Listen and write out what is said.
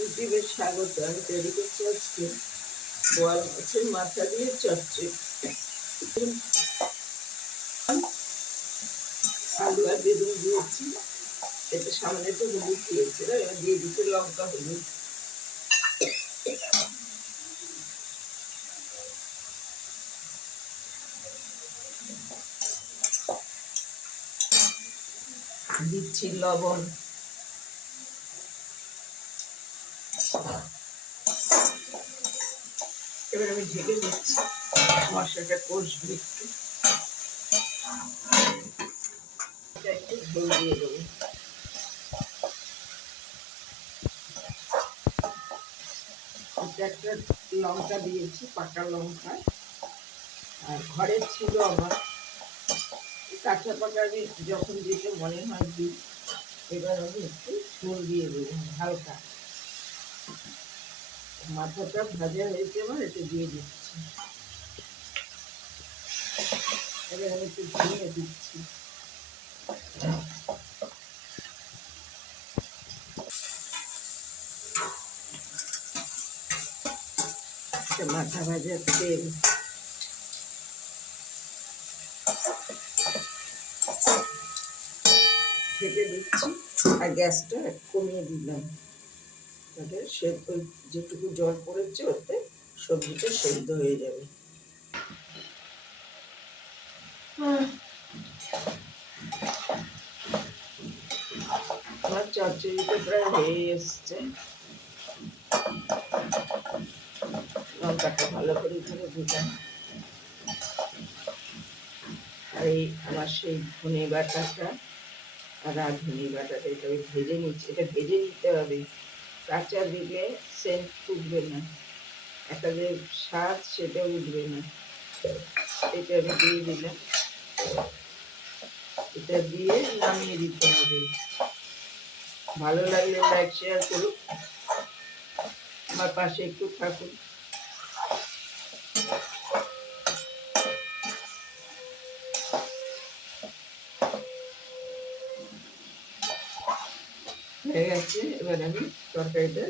ইউটিউবের স্বাগত। আমি তৈরি করছি আজকে বোয়াল মাছের মাথা দিয়ে চচ্চড়ি। আলু আর বেগুন দিয়েছি, এতে সামনে একটু হলুদ দিয়েছি, এবার দিয়ে দিচ্ছি লঙ্কা হলুদ। দিচ্ছি লবণ, এবার আমি ঢেকে দিচ্ছি, মশলাটা কষবে একটু। একটু ঝোল দিয়ে দেবো। একটা লঙ্কা দিয়েছি, পাকা লঙ্কা, আর ঘরের ছিল আমার, কাঁচা পাকা আমি যখন দিতে মনে হয় দিই। এবার আমি একটু ঝোল দিয়ে দেবো হালকা। মাথাটা ভাজা হয়েছে, আমার এটা দিয়ে দিচ্ছি। এবার আমি একটু ধনিয়া দিচ্ছি। মাথা ভাজার তেল, ঢেকে দিচ্ছি আর গ্যাসটা কমিয়ে দিলাম। তাহলে যেটুকু জল পড়েছে ওতে সবজিটা সেদ্ধ হয়ে যাবে। আমার চচ্চড়িটা প্রায় হয়ে এসছে। লঙ্কাটা ভালো করে ধরে দিলাম। আর এই আমার সেই ধনে বাটাটা আর রাঁধুনি বাটাটা, এটা আমি ভেজে নিচ্ছি। এটা ভেজে নিতে হবে, কাঁচা দিলে সেন্ট উঠবে না, একটা যে স্বাদ সেটা উঠবে না। এটা আমি দিয়ে দিলাম, এটা দিয়ে নামিয়ে দিতে হবে। ভালো লাগলে লাইক শেয়ার করুন, আমার পাশে একটু থাকুন। হয়ে গেছে, এবার আমি তরকারিটা